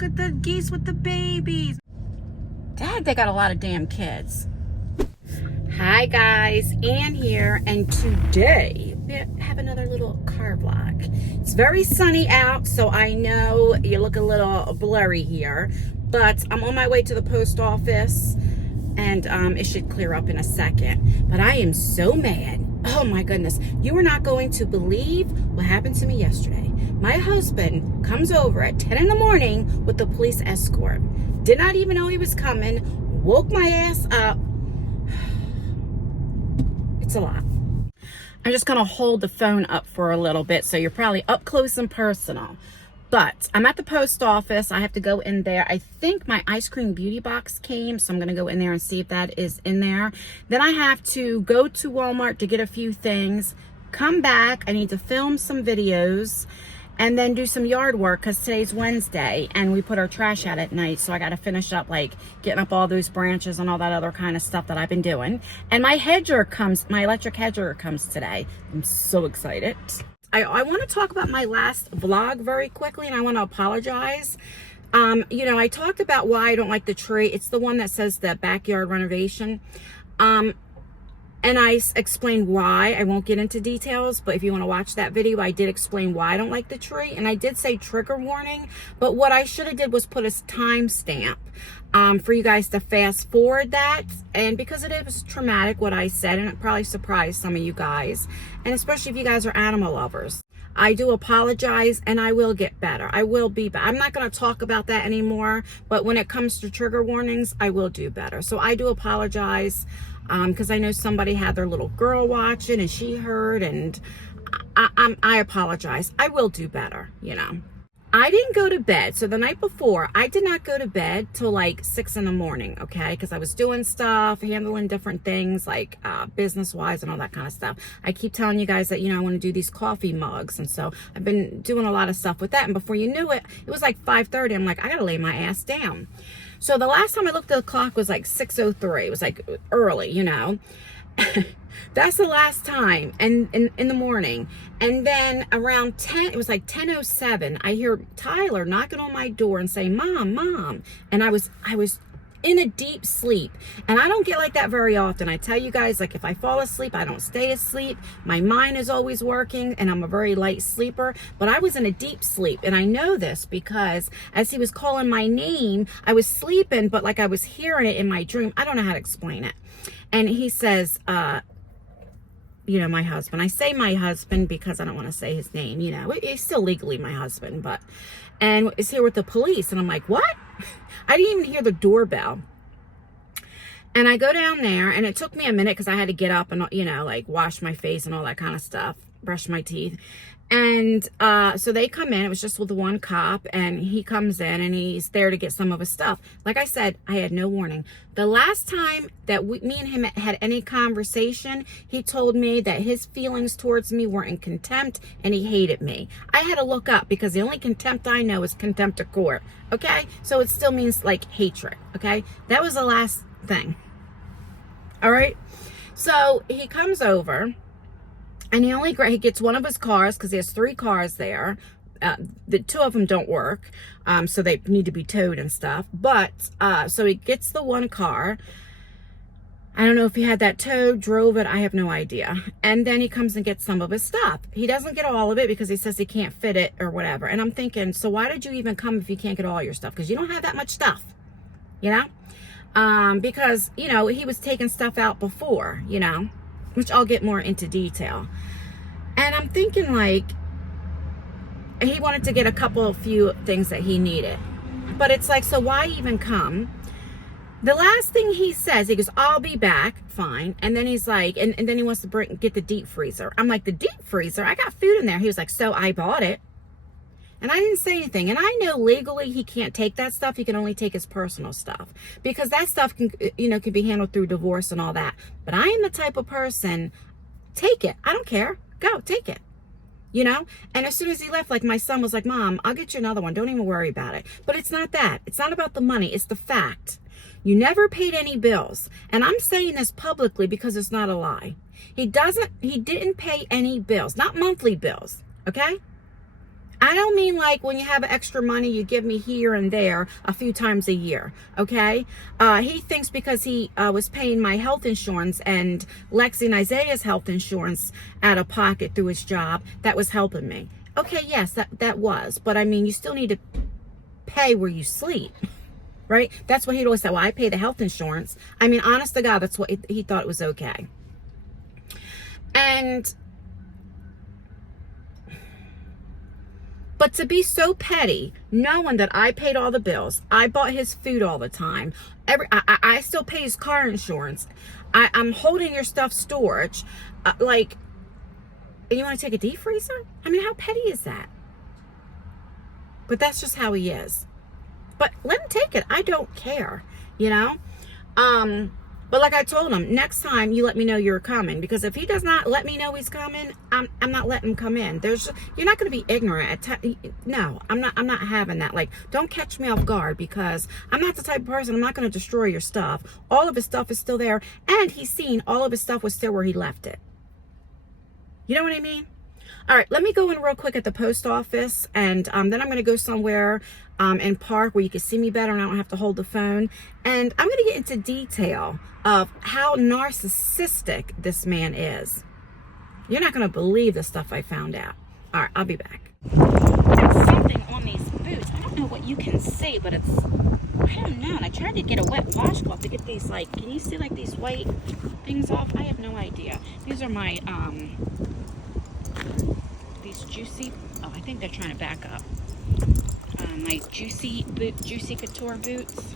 Look at the geese with the babies. Dad, they got a lot of damn kids. Hi guys, Ann here, and today we have another little car vlog. It's very sunny out, so I know you look a little blurry here, but I'm on my way to the post office, and it should clear up in a second. But I am so mad. Oh my goodness. You are not going to believe what happened to me yesterday. My husband comes over at 10 in the morning with the police escort. Did not even know he was coming. Woke my ass up. It's a lot. I'm just going to hold the phone up for a little bit so you're probably up close and personal. But I'm at the post office. I have to go in there. I think my ice cream beauty box came, so I'm going to go in there and see if that is in there. Then I have to go to Walmart to get a few things, come back. I need to film some videos and then do some yard work because today's Wednesday and we put our trash out at night. So I got to finish up like getting up all those branches and all that other kind of stuff that I've been doing. And my electric hedger comes today. I'm so excited. I want to talk about my last vlog very quickly, and I want to apologize. You know, I talked about why I don't like the tree. It's the one that says the backyard renovation. And I explained why. I won't get into details, but if you want to watch that video, I did explain why I don't like the tree. And I did say trigger warning, but what I should have did was put a timestamp for you guys to fast forward that. And because it was traumatic what I said, and it probably surprised some of you guys, and especially if you guys are animal lovers. I do apologize, and I will get better. I will be better. I'm not going to talk about that anymore, but when it comes to trigger warnings, I will do better. So I do apologize. Because I know somebody had their little girl watching and she heard, and I apologize. I will do better, you know. I didn't go to bed. So the night before, I did not go to bed till like 6 in the morning, okay? Because I was doing stuff, handling different things like business-wise and all that kind of stuff. I keep telling you guys that, you know, I want to do these coffee mugs. And so I've been doing a lot of stuff with that. And before you knew it, it was like 5:30. I'm like, I got to lay my ass down. So the last time I looked at the clock was like 6:03. It was like early, you know. That's the last time, and in the morning. And then around 10, it was like 10:07, I hear Tyler knocking on my door and saying, Mom, Mom. And I was in a deep sleep. And I don't get like that very often. I tell you guys, like if I fall asleep, I don't stay asleep. My mind is always working, and I'm a very light sleeper. But I was in a deep sleep, and I know this because as he was calling my name, I was sleeping, but like I was hearing it in my dream. I don't know how to explain it. And he says, you know, my husband. I say my husband because I don't want to say his name, you know. He's still legally my husband, but, and is here with the police. And I'm like, what? I didn't even hear the doorbell. And I go down there, and it took me a minute because I had to get up and, you know, like wash my face and all that kind of stuff, brush my teeth. And so they come in. It was just with the one cop, and he comes in, and he's there to get some of his stuff. Like I said, I had no warning. The last time that me and him had any conversation, he told me that his feelings towards me were in contempt, and he hated me. I had to look up because the only contempt I know is contempt of court. Okay? So it still means like hatred. Okay? That was the last thing. All right? So he comes over. And he gets one of his cars because he has 3 cars there. The 2 of them don't work, so they need to be towed and stuff. But so he gets the one car. I don't know if he had that towed, drove it. I have no idea. And then he comes and gets some of his stuff. He doesn't get all of it because he says he can't fit it or whatever. And I'm thinking, so why did you even come if you can't get all your stuff? Because you don't have that much stuff, you know? Because, you know, he was taking stuff out before, you know, which I'll get more into detail. And I'm thinking like, he wanted to get a few things that he needed. But it's like, so why even come? The last thing he says, he goes, I'll be back, fine. And then he's like, and then he wants to get the deep freezer. I'm like, the deep freezer? I got food in there. He was like, so I bought it. And I didn't say anything. And I know legally he can't take that stuff. He can only take his personal stuff. Because that stuff can, you know, can be handled through divorce and all that. But I am the type of person, take it. I don't care. Go, take it. You know? And as soon as he left, like my son was like, Mom, I'll get you another one. Don't even worry about it. But it's not that. It's not about the money. It's the fact. You never paid any bills. And I'm saying this publicly because it's not a lie. He didn't pay any bills. Not monthly bills. Okay? I don't mean like when you have extra money, you give me here and there a few times a year, okay? He thinks because he was paying my health insurance and Lexi and Isaiah's health insurance out of pocket through his job, that was helping me. Okay, yes, that was. But I mean, you still need to pay where you sleep, right? That's what he'd always say. Well, I pay the health insurance. I mean, honest to God, that's what he thought it was okay. But to be so petty, knowing that I paid all the bills, I bought his food all the time, I still pay his car insurance, I'm holding your stuff storage, like, and you want to take a deep freezer? I mean, how petty is that? But that's just how he is. But let him take it. I don't care, you know? But like I told him, next time you let me know you're coming, because if he does not let me know he's coming, I'm not letting him come in. You're not going to be ignorant. No, I'm not having that. Like, don't catch me off guard, because I'm not the type of person. I'm not going to destroy your stuff. All of his stuff is still there, and he's seen all of his stuff was still where he left it. You know what I mean? All right, let me go in real quick at the post office, and then I'm going to go somewhere and park where you can see me better and I don't have to hold the phone. And I'm going to get into detail of how narcissistic this man is. You're not going to believe the stuff I found out. All right, I'll be back. There's something on these boots. I don't know what you can see, but it's, I don't know. And I tried to get a wet washcloth to get these, like, can you see like these white things off? I have no idea. These are my, these juicy, oh, I think they're trying to back up. My juicy couture boots.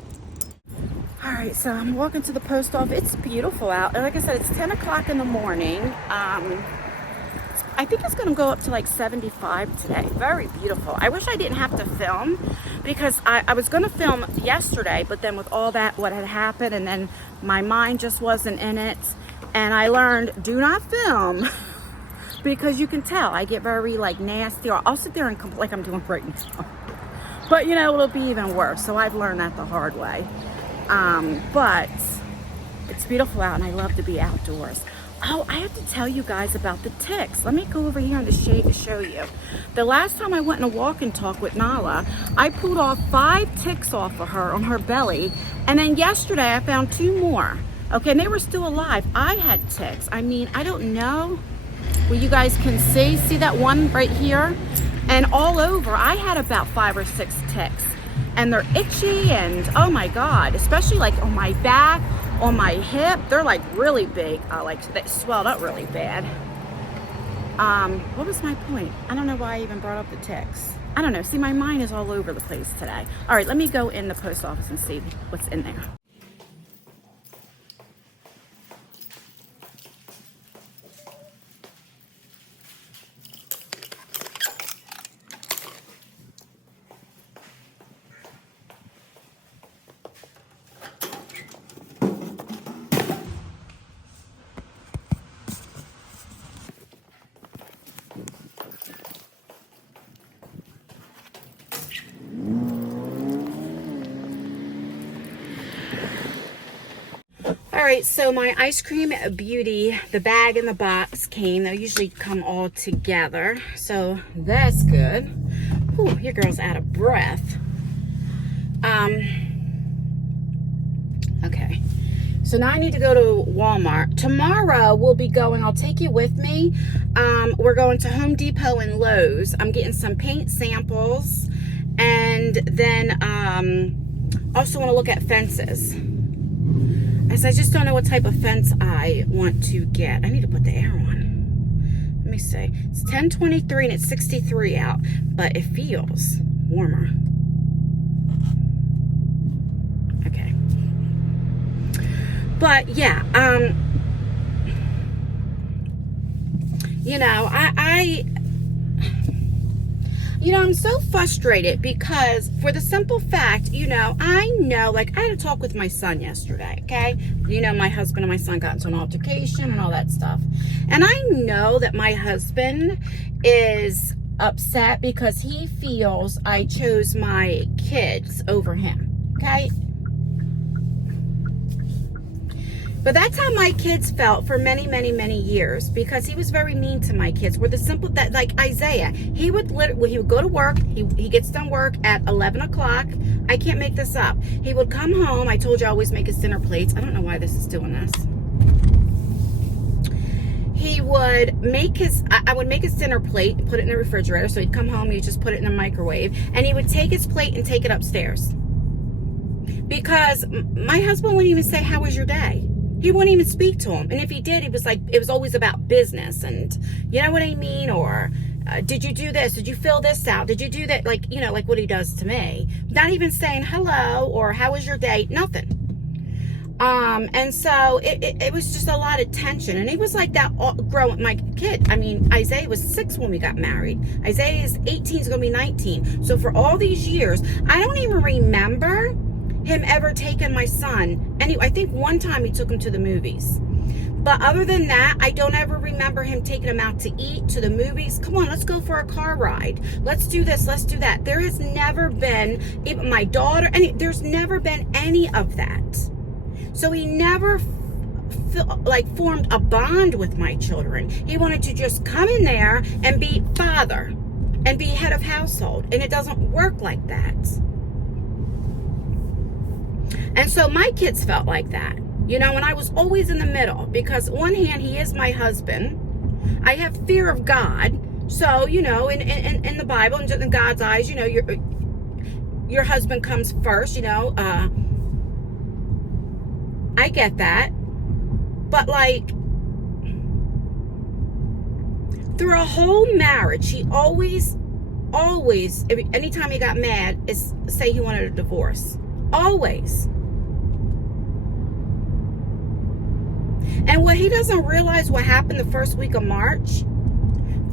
All right, so I'm walking to the post office. It's beautiful out. And like I said, it's 10 o'clock in the morning. I think it's gonna go up to like 75 today. Very beautiful. I wish I didn't have to film, because I was gonna film yesterday, but then with all that, what had happened, and then my mind just wasn't in it. And I learned, do not film. Because you can tell I get very like nasty, or I'll sit there and like I'm doing right now. But you know, it'll be even worse. So I've learned that the hard way. But it's beautiful out and I love to be outdoors. Oh, I have to tell you guys about the ticks. Let me go over here in the shade to show you. The last time I went on a walk and talk with Nala, I pulled off 5 ticks off of her on her belly. And then yesterday I found 2 more. Okay, and they were still alive. I had ticks. I mean, I don't know. Well, you guys can see that one right here, and all over I had about 5 or 6 ticks, and they're itchy, and oh my god, especially like on my back, on my hip, they're like really big, like they swelled up really bad. What was my point? I don't know why I even brought up the ticks. I don't know. See, my mind is all over the place today. All right, let me go in the post office and see what's in there. All right, so my ice cream beauty, the bag and the box came. They usually come all together, so that's good. Whew, your girl's out of breath. Okay, so now I need to go to Walmart. Tomorrow we'll be going, I'll take you with me. We're going to Home Depot and Lowe's. I'm getting some paint samples, and then also want to look at fences. As I just don't know what type of fence I want to get. I need to put the air on. Let me see. It's 10:23 and it's 63 out, but it feels warmer. Okay. But yeah, you know, I'm so frustrated because for the simple fact, I know, like, I had a talk with my son yesterday, okay? My husband and my son got into an altercation and all that stuff. And I know that my husband is upset because he feels I chose my kids over him, okay? But that's how my kids felt for many, many, many years, because he was very mean to my kids. Were the simple that, like Isaiah, he would go to work. He gets done work at 11 o'clock. I can't make this up. He would come home. I told you I always make his dinner plates. I don't know why this is doing this. He would make I would make his dinner plate and put it in the refrigerator. So he'd come home, he'd just put it in the microwave, and he would take his plate and take it upstairs. Because my husband wouldn't even say, "How was your day?" He wouldn't even speak to him. And if he did, it was always about business. And you know what I mean? Or did you do this? Did you fill this out? Did you do that? Like, you know, like what he does to me. Not even saying hello or how was your day? Nothing. And so it was just a lot of tension. And it was like that growing my kid. I mean, Isaiah was 6 when we got married. Isaiah is 18, he's going to be 19. So for all these years, I don't even remember him ever taking my son. And I think one time he took him to the movies. But other than that, I don't ever remember him taking him out to eat, to the movies. Come on, let's go for a car ride. Let's do this, let's do that. There has never been, even my daughter, there's never been any of that. So he never formed a bond with my children. He wanted to just come in there and be father and be head of household. And it doesn't work like that. And so my kids felt like that, you know, and I was always in the middle, because on one hand, he is my husband. I have fear of God. So, you know, in the Bible, in God's eyes, you know, your husband comes first, you know. I get that. But like, through a whole marriage, he always, anytime he got mad, is say he wanted a divorce. Always. And what he doesn't realize, what happened the first week of March,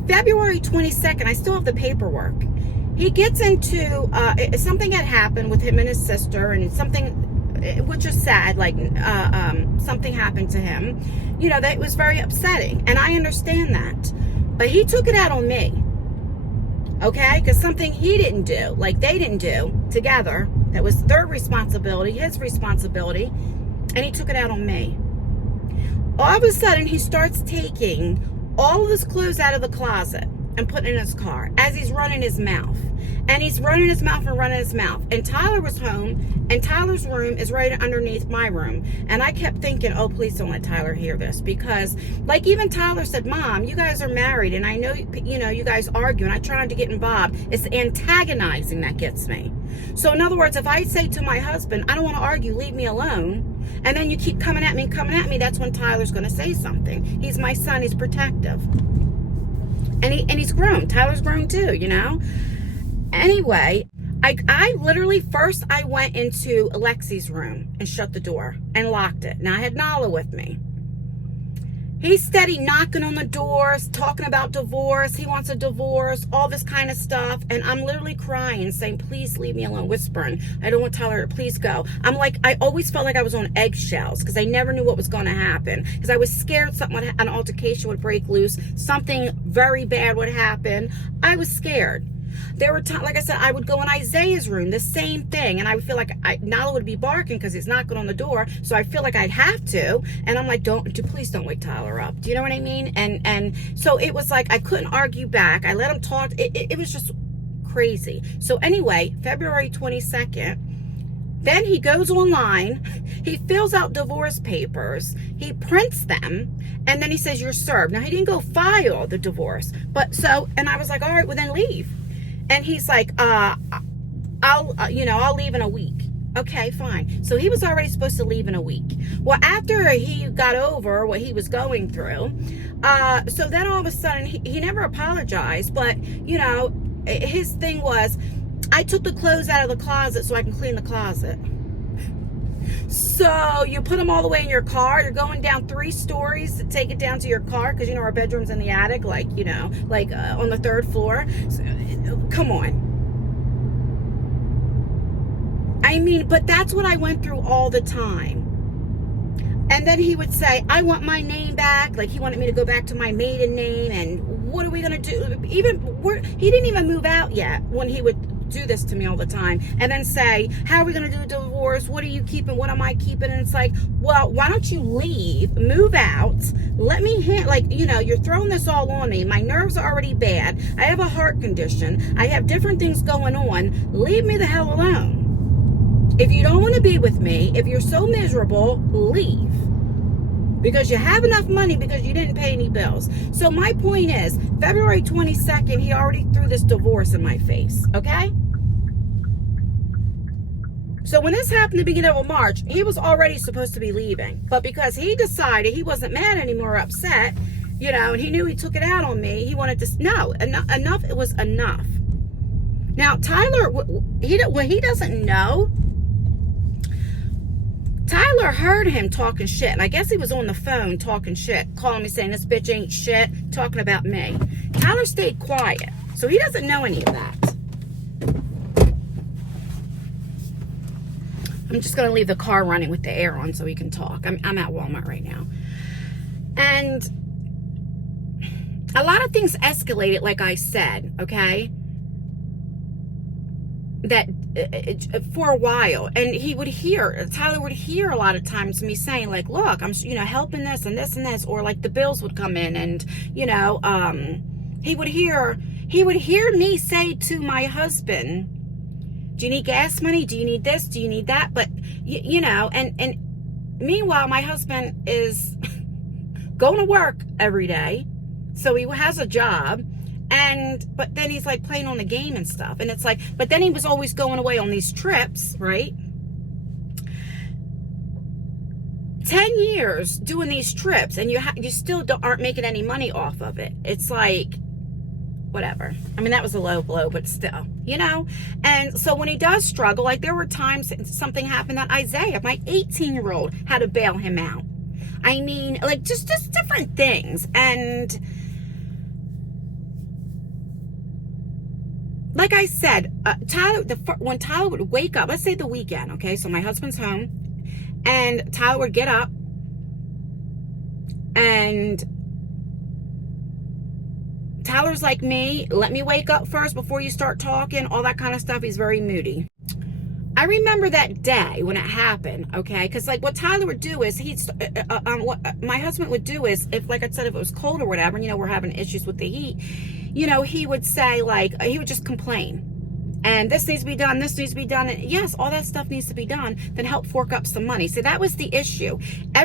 February 22nd, I still have the paperwork. He gets into, something had happened with him and his sister, and something, which is sad, like something happened to him, you know, that was very upsetting. And I understand that. But he took it out on me. Okay? Because something he didn't do, like they didn't do together, that was their responsibility, his responsibility, and he took it out on me. All of a sudden, he starts taking all of his clothes out of the closet and putting it in his car as he's running his mouth. And he's running his mouth and running his mouth. And Tyler was home, and Tyler's room is right underneath my room. And I kept thinking, oh, please don't let Tyler hear this. Because, like, even Tyler said, Mom, you guys are married, and I know, you know, you guys argue, and I try not to get involved. It's antagonizing that gets me. So, in other words, if I say to my husband, I don't want to argue, leave me alone, and then you keep coming at me, that's when Tyler's going to say something. He's my son. He's protective. And he's grown. Tyler's grown too, you know. Anyway, I literally, first I went into Alexi's room and shut the door and locked it. Now I had Nala with me. He's steady knocking on the doors, talking about divorce. He wants a divorce, all this kind of stuff. And I'm literally crying, saying, please leave me alone, whispering. I don't want Tyler to please go. I'm like, I always felt like I was on eggshells because I never knew what was going to happen. Because I was scared an altercation would break loose. Something very bad would happen. I was scared. There were times, like I said, I would go in Isaiah's room, the same thing, and I would feel like Nala would be barking because he's knocking on the door, so I feel like I'd have to, and I'm like, please don't wake Tyler up. Do you know what I mean? And so it was like I couldn't argue back. I let him talk. It was just crazy. So anyway, February 22nd, then he goes online, he fills out divorce papers, he prints them, and then he says, you're served. Now, he didn't go file the divorce, and I was like, all right, well, then leave. And he's like, I'll leave in a week. Okay, fine. So he was already supposed to leave in a week. Well, after he got over what he was going through, so then all of a sudden, he never apologized, but, you know, his thing was, I took the clothes out of the closet so I can clean the closet. So you put them all the way in your car. You're going down 3 stories to take it down to your car because, you know, our bedroom's in the attic, like, you know, like on the 3rd floor. So, come on. I mean, but that's what I went through all the time. And then he would say, I want my name back. Like, he wanted me to go back to my maiden name. And what are we going to do? He didn't even move out yet when he would do this to me all the time, and then say, how are we going to do a divorce? What are you keeping? What am I keeping? And it's like, well, why don't you leave, move out, let me you're throwing this all on me. My nerves are already bad. I have a heart condition. I have different things going on. Leave me the hell alone. If you don't want to be with me, if you're so miserable, leave. Because you have enough money because you didn't pay any bills. So my point is, February 22nd, he already threw this divorce in my face, okay? So when this happened at the beginning of March, he was already supposed to be leaving. But because he decided he wasn't mad anymore, upset, and he knew he took it out on me, he wanted to, no, enough, it was enough. Now, Tyler, he doesn't know. Tyler heard him talking shit, and I guess he was on the phone talking shit, calling me saying this bitch ain't shit, talking about me. Tyler stayed quiet, so he doesn't know any of that. I'm just going to leave the car running with the air on so we can talk. I'm at Walmart right now. And a lot of things escalated, like I said, okay? That for a while, and Tyler would hear a lot of times me saying like, look, I'm helping this and this and this, or like the bills would come in, and he would hear me say to my husband, do you need gas money? Do you need this? Do you need that? But and meanwhile my husband is going to work every day, so he has a job. But then he's like playing on the game and stuff. And it's like, but then he was always going away on these trips, right? 10 years doing these trips, and you still aren't making any money off of it. It's like, whatever. I mean, that was a low blow, but still, And so when he does struggle, like there were times something happened that Isaiah, my 18-year-old, had to bail him out. I mean, like just different things. And like I said, when Tyler would wake up, let's say the weekend, okay? So my husband's home, and Tyler would get up, and Tyler's like me, let me wake up first before you start talking, all that kind of stuff. He's very moody. I remember that day when it happened, okay? Because like what Tyler would do is what my husband would do is, if like I said, if it was cold or whatever, we're having issues with the heat, he would say like, he would just complain. And this needs to be done, this needs to be done. And yes, all that stuff needs to be done, then help fork up some money. So that was the issue.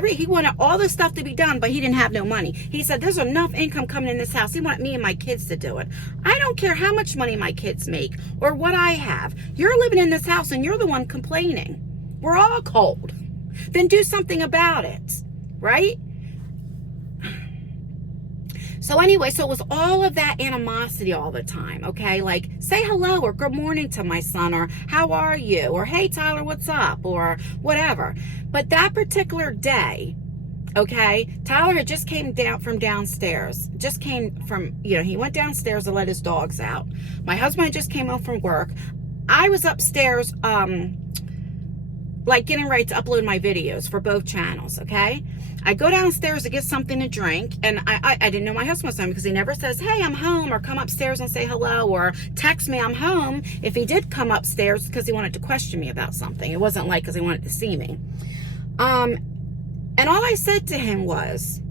He wanted all this stuff to be done, but he didn't have no money. He said, there's enough income coming in this house. He wanted me and my kids to do it. I don't care how much money my kids make or what I have. You're living in this house and you're the one complaining. We're all cold. Then do something about it, right? So anyway, so it was all of that animosity all the time, okay? Like, say hello or good morning to my son, or how are you? Or hey, Tyler, what's up? Or whatever. But that particular day, okay, Tyler had just came down from downstairs. Just came from, he went downstairs to let his dogs out. My husband just came home from work. I was upstairs, like getting ready to upload my videos for both channels, okay? I go downstairs to get something to drink, and I didn't know my husband was home because he never says, hey, I'm home, or come upstairs and say hello, or text me I'm home. If he did come upstairs because he wanted to question me about something. It wasn't like because he wanted to see me. And all I said to him was,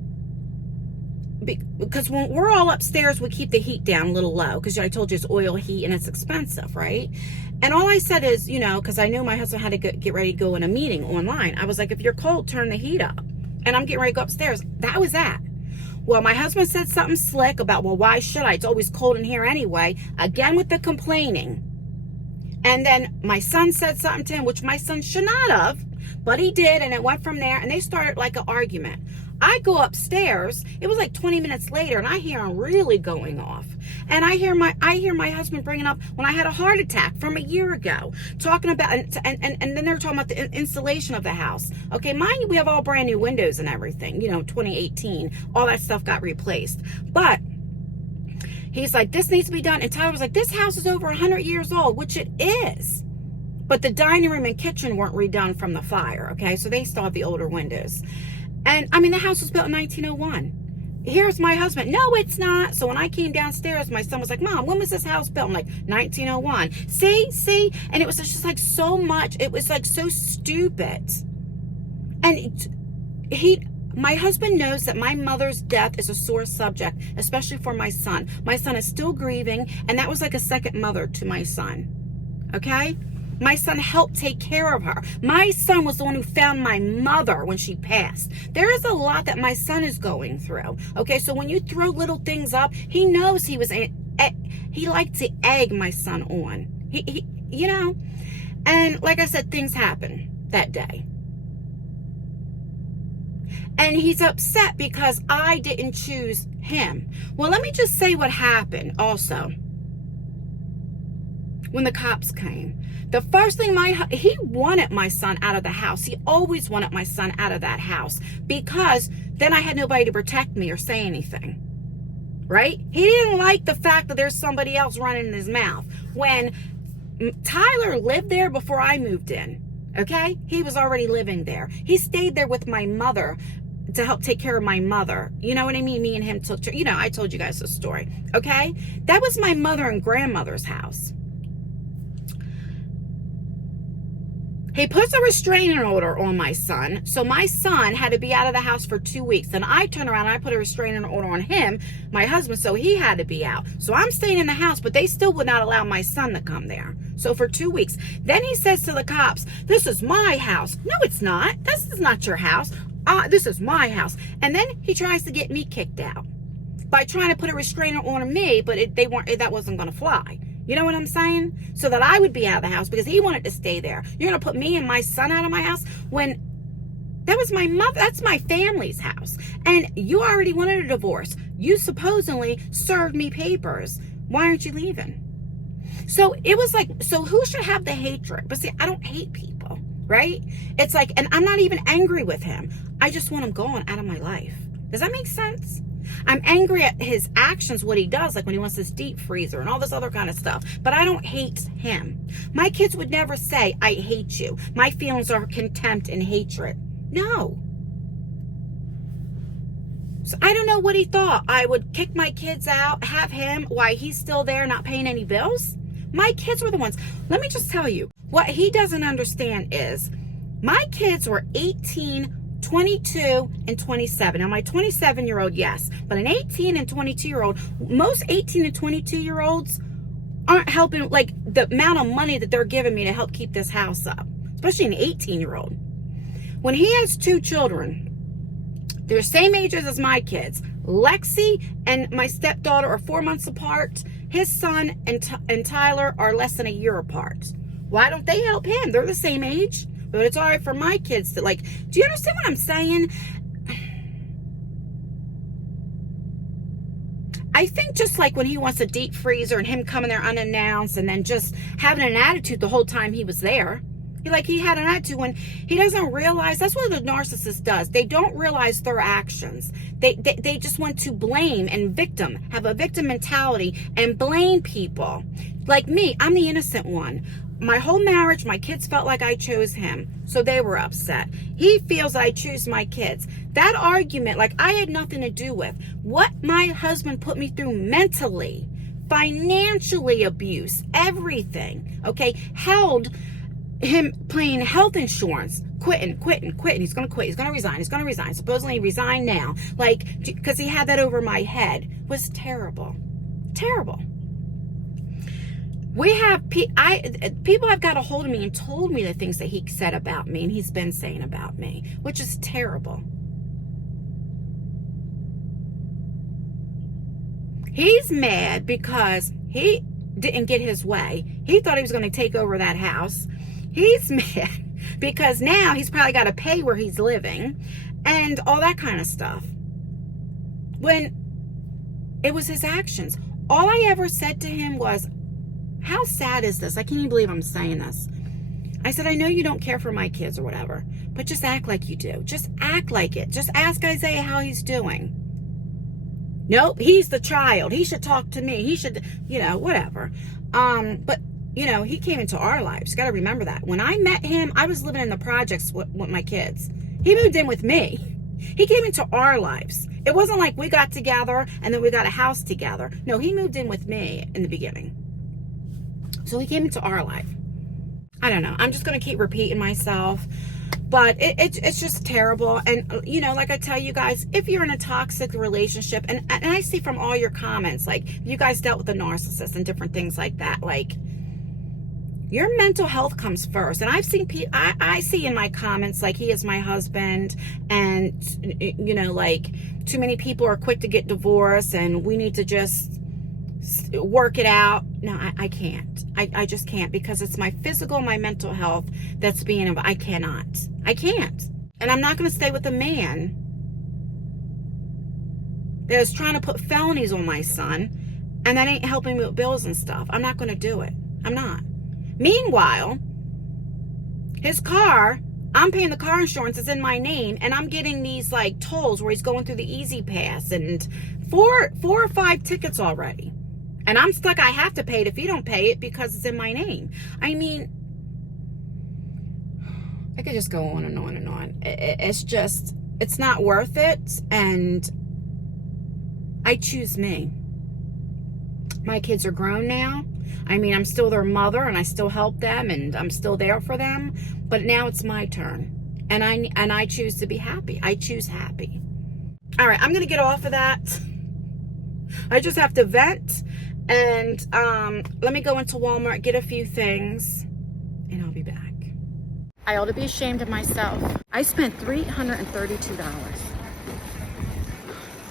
because when we're all upstairs, we keep the heat down a little low, because I told you it's oil heat and it's expensive, right? And all I said is, because I knew my husband had to get ready to go in a meeting online. I was like, if you're cold, turn the heat up. And I'm getting ready to go upstairs. That was that. Well, my husband said something slick about, well, why should I? It's always cold in here anyway. Again with the complaining. And then my son said something to him, which my son should not have, but he did, and it went from there, and they started like an argument. I go upstairs, it was like 20 minutes later, and I hear him really going off. And I hear my husband bringing up when I had a heart attack from a year ago, talking about, and then they were talking about the installation of the house. Okay, mind you, we have all brand new windows and everything, 2018, all that stuff got replaced. But he's like, this needs to be done. And Tyler was like, this house is over 100 years old, which it is. But the dining room and kitchen weren't redone from the fire, okay? So they still have the older windows. And, I mean, the house was built in 1901. here's my husband. No, it's not. So when I came downstairs, my son was like, Mom, when was this house built? I'm like, 1901. See? And it was just like so much. It was like so stupid. And my husband knows that my mother's death is a sore subject, especially for my son. My son is still grieving, and that was like a second mother to my son. Okay? My son helped take care of her. My son was the one who found my mother when she passed. There is a lot that my son is going through. Okay, so when you throw little things up, he knows he liked to egg my son on. He you know, and like I said, things happen that day. And he's upset because I didn't choose him. Well, let me just say what happened also. When the cops came, the first thing he wanted my son out of the house. He always wanted my son out of that house because then I had nobody to protect me or say anything. Right? He didn't like the fact that there's somebody else running in his mouth. When Tyler lived there before I moved in, okay? He was already living there. He stayed there with my mother to help take care of my mother. You know what I mean? Me and him took, you know, I told you guys the story, okay? That was my mother and grandmother's house. He puts a restraining order on my son, so my son had to be out of the house for 2 weeks. Then I turned around and I put a restraining order on him, my husband, so he had to be out. So I'm staying in the house, but they still would not allow my son to come there. So for 2 weeks. Then he says to the cops, this is my house. No, it's not. This is not your house. This is my house. And then he tries to get me kicked out by trying to put a restrainer on me, but that wasn't going to fly. You know what I'm saying? So that I would be out of the house because he wanted to stay there. You're going to put me and my son out of my house when that was my mother. That's my family's house. And you already wanted a divorce. You supposedly served me papers. Why aren't you leaving? So it was like, so who should have the hatred? But see, I don't hate people, right? It's like, and I'm not even angry with him. I just want him gone out of my life. Does that make sense? I'm angry at his actions, what he does, like when he wants this deep freezer and all this other kind of stuff. But I don't hate him. My kids would never say, I hate you. My feelings are contempt and hatred. No. So I don't know what he thought. I would kick my kids out, have him, while he's still there not paying any bills? My kids were the ones. Let me just tell you, what he doesn't understand is my kids were 18, 22 and 27. Now my 27-year-old, yes, but an 18 and 22-year-old, most 18 and 22-year-olds aren't helping, like the amount of money that they're giving me to help keep this house up, especially an 18-year-old. When he has 2 children, they're the same ages as my kids. Lexi and my stepdaughter are 4 months apart. His son and Tyler are less than a year apart. Why don't they help him? They're the same age. But it's all right for my kids to, like, do you understand what I'm saying? I think just like when he wants a deep freezer and him coming there unannounced and then just having an attitude the whole time he was there. He had an attitude when he doesn't realize. That's what the narcissist does. They don't realize their actions. They just want to blame and have a victim mentality and blame people. Like me, I'm the innocent one. My whole marriage, my kids felt like I chose him, so they were upset. He feels I choose my kids. That argument, like I had nothing to do with. What my husband put me through mentally, financially, abuse, everything, okay, held him paying health insurance, quitting. He's going to quit. He's going to resign. Supposedly he resigned now. Like, because he had that over my head. Was terrible. Terrible. We have, people have got a hold of me and told me the things that he said about me and he's been saying about me, which is terrible. He's mad because he didn't get his way. He thought he was going to take over that house. He's mad because now he's probably got to pay where he's living and all that kind of stuff. When it was his actions. All I ever said to him was, how sad is this? I can't even believe I'm saying this. I said, I know you don't care for my kids or whatever, but just act like you do. Just act like it. Just ask Isaiah how he's doing. Nope, he's the child. He should talk to me. He should, whatever. But, he came into our lives. You got to remember that. When I met him, I was living in the projects with my kids. He moved in with me. He came into our lives. It wasn't like we got together and then we got a house together. No, he moved in with me in the beginning. So he came into our life. I don't know. I'm just going to keep repeating myself. But it's just terrible. And, you know, like I tell you guys, if you're in a toxic relationship, and I see from all your comments, like, you guys dealt with a narcissist and different things like that, like, your mental health comes first. And I've seen I see in my comments, like, he is my husband, and, you know, like, too many people are quick to get divorced, and we need to just work it out. No, I can't. I just can't, because it's my physical, my mental health that's being, I cannot. I can't. And I'm not going to stay with a man that is trying to put felonies on my son, and that ain't helping me with bills and stuff. I'm not going to do it. I'm not. Meanwhile, his car, I'm paying the car insurance, it's in my name, and I'm getting these like tolls where he's going through the Easy Pass, and four or five tickets already. And I'm stuck. I have to pay it if you don't pay it because it's in my name. I mean, I could just go on and on and on. It's just, it's not worth it. And I choose me. My kids are grown now. I mean, I'm still their mother, and I still help them, and I'm still there for them. But now it's my turn. And I choose to be happy. I choose happy. All right, I'm going to get off of that. I just have to vent. And let me go into Walmart, get a few things, and I'll be back. I ought to be ashamed of myself. I spent $332.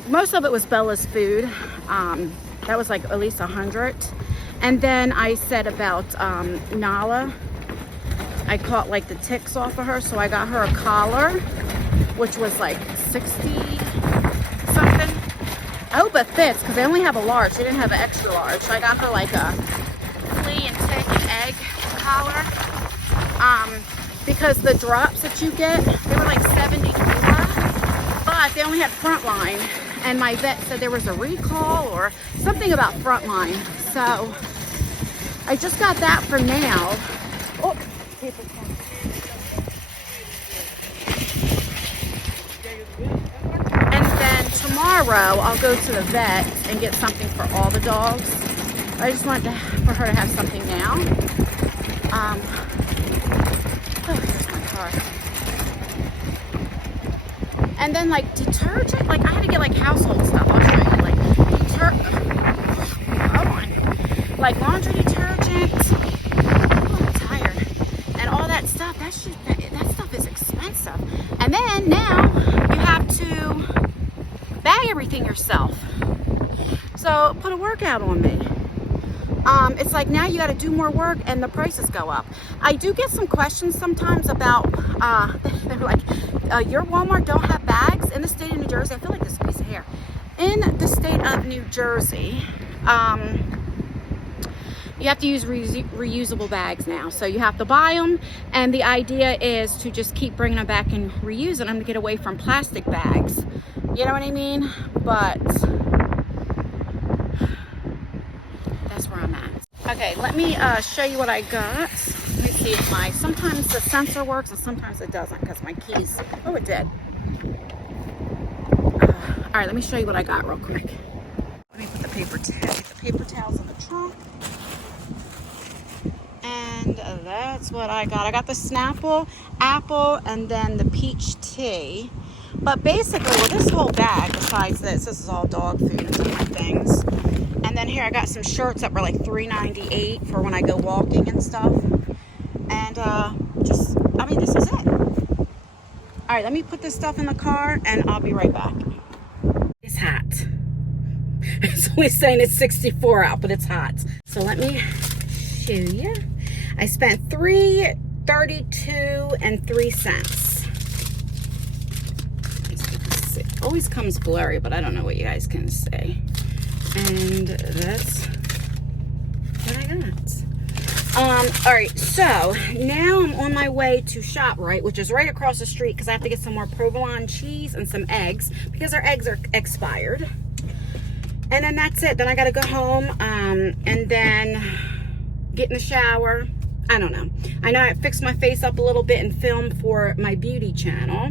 Most of it was Bella's food. That was like at least $100. And then I said about Nala, I caught like the ticks off of her, so I got her a collar, which was like 60 something. I hope it fits, because they only have a large. They didn't have an extra large. So I got her like a flea and tick and egg collar. Because the drops that you get, they were like 74, but they only had Frontline. And my vet said there was a recall or something about Frontline. So I just got that for now. Oh, paper towel. Tomorrow I'll go to the vet and get something for all the dogs. I just want for her to have something now. Oh, here's my car. And then like detergent, like I had to get like household stuff. I'll show you, like like laundry detergent. Oh, I'm tired. And all that stuff. That stuff is expensive. And then now you have to bag everything yourself. So put a workout on me. It's like now you got to do more work and the prices go up. I do get some questions sometimes about they're like, your Walmart don't have bags in the state of New Jersey. I feel like this piece of hair. In the state of New Jersey, you have to use reusable bags now. So you have to buy them, and the idea is to just keep bringing them back and reusing them to get away from plastic bags. You know what I mean? But that's where I'm at. Okay, let me show you what I got. Let me see if sometimes the sensor works and sometimes it doesn't, because my keys, oh, it did. All right, let me show you what I got real quick. Let me put the paper towels in the trunk. And that's what I got. I got the Snapple, apple, and then the peach tea. But basically, well, this whole bag, besides this is all dog food and different things. And then here I got some shirts that were like $3.98 for when I go walking and stuff. And this is it. All right, let me put this stuff in the car and I'll be right back. It's hot. It's only saying it's 64 out, but it's hot. So let me show you. I spent $3.32.03. It always comes blurry, but I don't know what you guys can see. And that's what I got. All right, so now I'm on my way to ShopRite, which is right across the street, because I have to get some more provolone cheese and some eggs, because our eggs are expired. And then that's it. Then I got to go home and then get in the shower, I don't know. I know I fixed my face up a little bit and filmed for my beauty channel.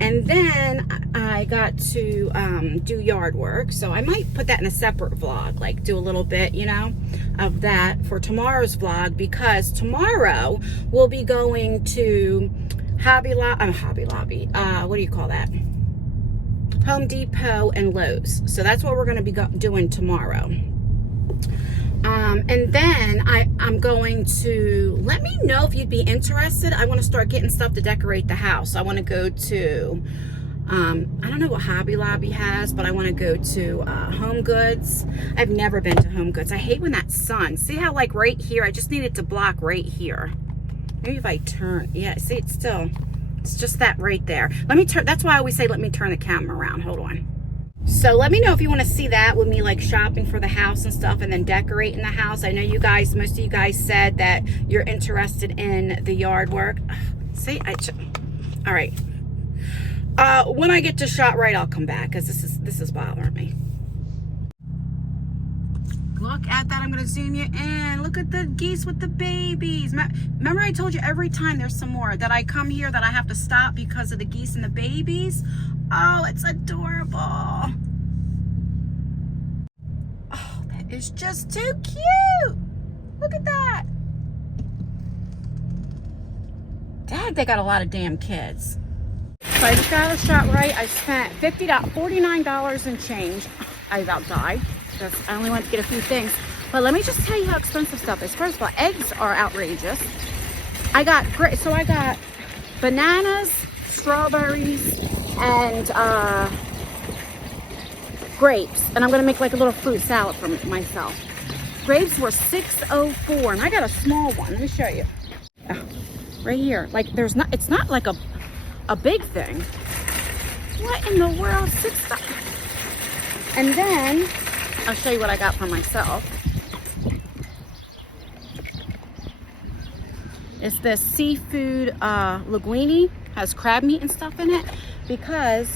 And then I got to do yard work. So I might put that in a separate vlog, like do a little bit, you know, of that for tomorrow's vlog, because tomorrow we'll be going to Hobby Lobby. What do you call that? Home Depot and Lowe's. So that's what we're going to be doing tomorrow. And then I'm going to, let me know if you'd be interested. I want to start getting stuff to decorate the house. I want to go to, I don't know what Hobby Lobby has, but I want to go to Home Goods. I've never been to Home Goods. I hate when that sun, see how like right here, I just need it to block right here. Maybe if I turn, yeah, see it's just that right there. Let me turn, that's why I always say let me turn the camera around. Hold on. So let me know if you want to see that with me, like shopping for the house and stuff and then decorating the house. I know you guys, most of you guys said that you're interested in the yard work. See, all right. When I get to ShopRite, I'll come back because this is bothering me. Look at that. I'm going to zoom you in. Look at the geese with the babies. Remember I told you every time there's some more that I come here that I have to stop because of the geese and the babies? Oh, it's adorable. Oh, that is just too cute. Look at that. Dad, they got a lot of damn kids. So I just got out of ShopRite. I spent $49 and change. I about died. I only wanted to get a few things. But let me just tell you how expensive stuff is. First of all, eggs are outrageous. I got bananas, strawberries, and grapes. And I'm going to make like a little fruit salad for myself. Grapes were $6.04, and I got a small one. Let me show you. Right here. Like it's not like a big thing. What in the world? $6. And then I'll show you what I got for myself. It's this seafood linguine, has crab meat and stuff in it, because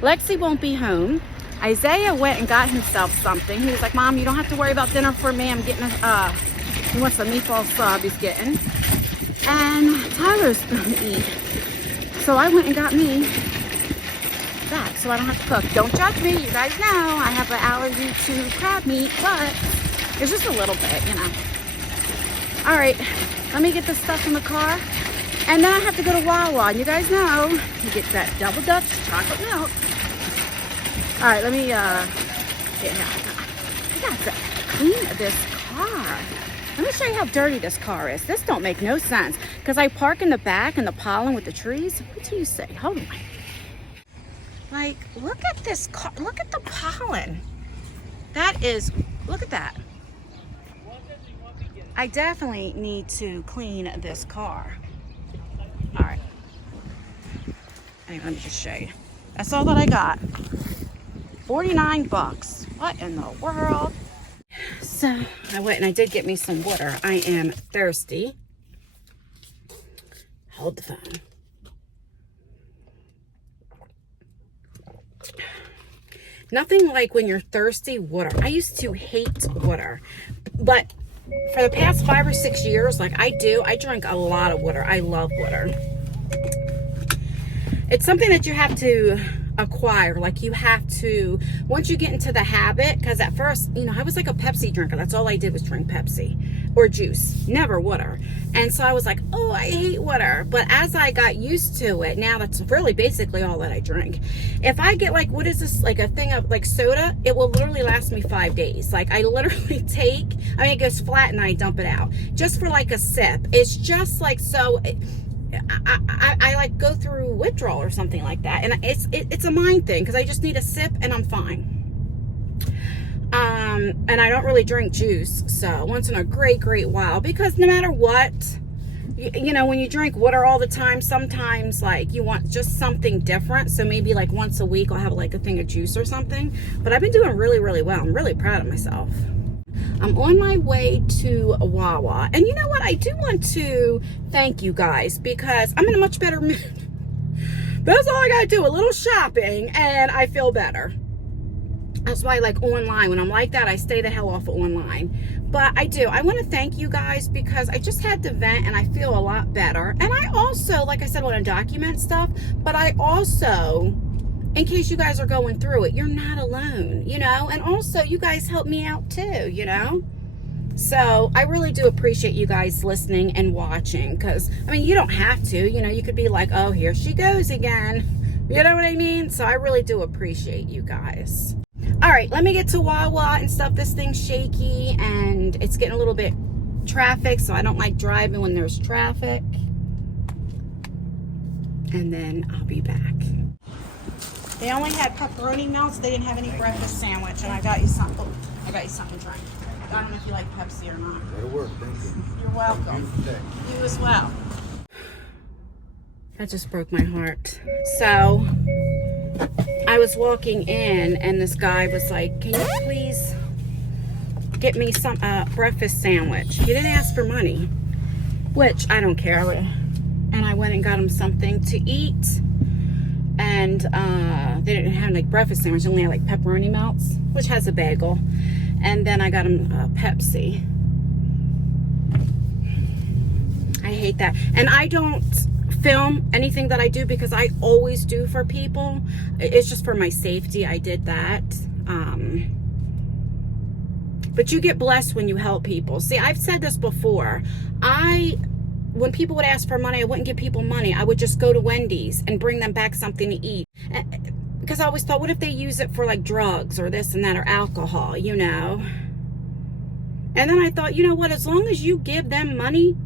Lexi won't be home. Isaiah went and got himself something. He was like, Mom, you don't have to worry about dinner for me. I'm getting he wants a meatball sub he's getting. And Tyler's gonna eat. So I went and got me that, so I don't have to cook. Don't judge me, you guys know I have an allergy to crab meat, but it's just a little bit, you know. All right, let me get this stuff in the car, and then I have to go to Wawa, and you guys know you get that double Dutch chocolate milk. All right, let me I got to clean this car. Let me show you how dirty this car is. This don't make no sense, because I park in the back in the pollen with the trees. What do you say? Hold on. Like, look at this car. Look at the pollen. Look at that. I definitely need to clean this car. All right. Anyway, let me just show you. That's all that I got. 49 bucks. What in the world? So I went and I did get me some water. I am thirsty. Hold the phone. Nothing like when you're thirsty, water. I used to hate water, but for the past 5 or 6 years, like I drink a lot of water. I love water. It's something that you have to acquire. Like you have to, once you get into the habit, because at first, you know, I was like a Pepsi drinker. That's all I did was drink Pepsi or juice, never water. And so I was like, oh, I hate water. But as I got used to it, now that's really basically all that I drink. If I get like, what is this, like a thing of like soda, it will literally last me 5 days. Like I literally it goes flat and I dump it out just for like a sip. It's just like, so I like go through withdrawal or something like that, and it's a mind thing, because I just need a sip and I'm fine. And I don't really drink juice, so once in a great while, because no matter what, you know, when you drink water all the time, sometimes like you want just something different. So maybe like once a week I'll have like a thing of juice or something. But I've been doing really well. I'm really proud of myself. I'm on my way to Wawa. And you know what? I do want to thank you guys, because I'm in a much better mood. That's all I gotta do, a little shopping, and I feel better. That's why, like, online, when I'm like that, I stay the hell off of online. But I do. I want to thank you guys because I just had to vent and I feel a lot better. And I also, like I said, want to document stuff. But I also, in case you guys are going through it, you're not alone, you know? And also, you guys help me out too, you know? So I really do appreciate you guys listening and watching because, I mean, you don't have to. You know, you could be like, oh, here she goes again. You know what I mean? So I really do appreciate you guys. All right, let me get to Wawa and stuff. This thing's shaky and it's getting a little bit traffic, so I don't like driving when there's traffic. And then I'll be back. They only had pepperoni melts. They didn't have any breakfast sandwich, and I got you something. I got you something to drink. I don't know if you like Pepsi or not. That'll work, thank you. You're welcome. You as well. That just broke my heart. So I was walking in and this guy was like, can you please get me some breakfast sandwich? He didn't ask for money, which I don't care. And I went and got him something to eat. And they didn't have like breakfast sandwich, only had like pepperoni melts, which has a bagel. And then I got him Pepsi. I hate that. And I don't film anything that I do because I always do for people. It's just for my safety. I did that. But you get blessed when you help people. See, I've said this before. When people would ask for money, I wouldn't give people money. I would just go to Wendy's and bring them back something to eat. Because I always thought, what if they use it for like drugs or this and that or alcohol, you know? And then I thought, you know what? As long as you give them money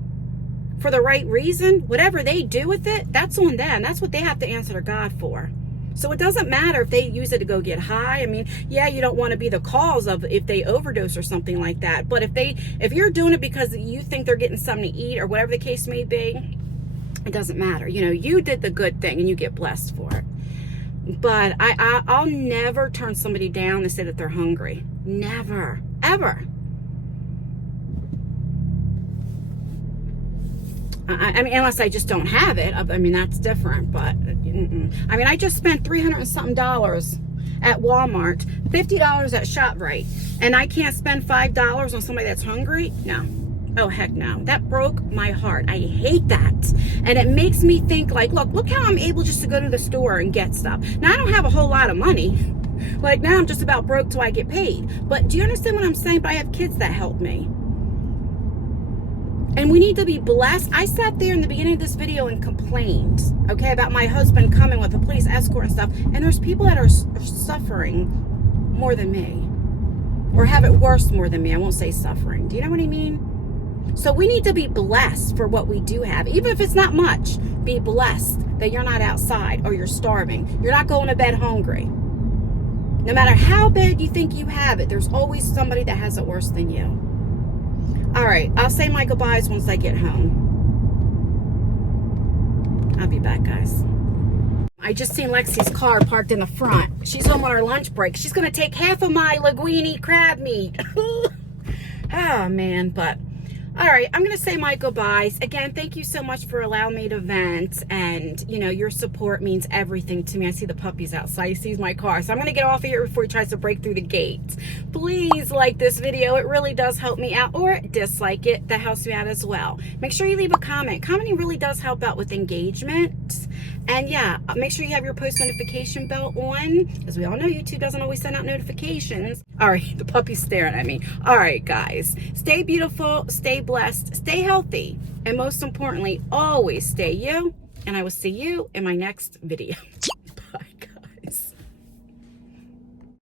for the right reason, whatever they do with it, that's on them. That's what they have to answer to God for. So it doesn't matter if they use it to go get high. I mean, yeah, you don't want to be the cause of if they overdose or something like that. But if you're doing it because you think they're getting something to eat or whatever the case may be, it doesn't matter. You know, you did the good thing and you get blessed for it. But I'll never turn somebody down and say that they're hungry. Never, ever. I mean, unless I just don't have it. I mean, that's different. But, I mean, I just spent $300 and something at Walmart, $50 at ShopRite, and I can't spend $5 on somebody that's hungry? No. Oh, heck no. That broke my heart. I hate that. And it makes me think like, look how I'm able just to go to the store and get stuff. Now, I don't have a whole lot of money. Like, now I'm just about broke till I get paid. But do you understand what I'm saying? But I have kids that help me. And we need to be blessed. I sat there in the beginning of this video and complained, okay, about my husband coming with a police escort and stuff. And there's people that are suffering more than me. Or have it worse more than me. I won't say suffering. Do you know what I mean? So we need to be blessed for what we do have. Even if it's not much, be blessed that you're not outside or you're starving. You're not going to bed hungry. No matter how bad you think you have it, there's always somebody that has it worse than you. All right, I'll say my goodbyes once I get home. I'll be back, guys. I just seen Lexi's car parked in the front. She's home on her lunch break. She's going to take half of my linguine crab meat. Oh, man, but... All right, I'm going to say my goodbyes. Again, thank you so much for allowing me to vent. And, you know, your support means everything to me. I see the puppies outside. He sees my car. So I'm going to get off of here before he tries to break through the gate. Please like this video. It really does help me out. Or dislike it. That helps me out as well. Make sure you leave a comment. Commenting really does help out with engagement. And yeah, make sure you have your post notification bell on. As we all know, YouTube doesn't always send out notifications. All right, the puppy's staring at me. All right, guys. Stay beautiful. Stay blessed. Stay healthy. And most importantly, always stay you. And I will see you in my next video.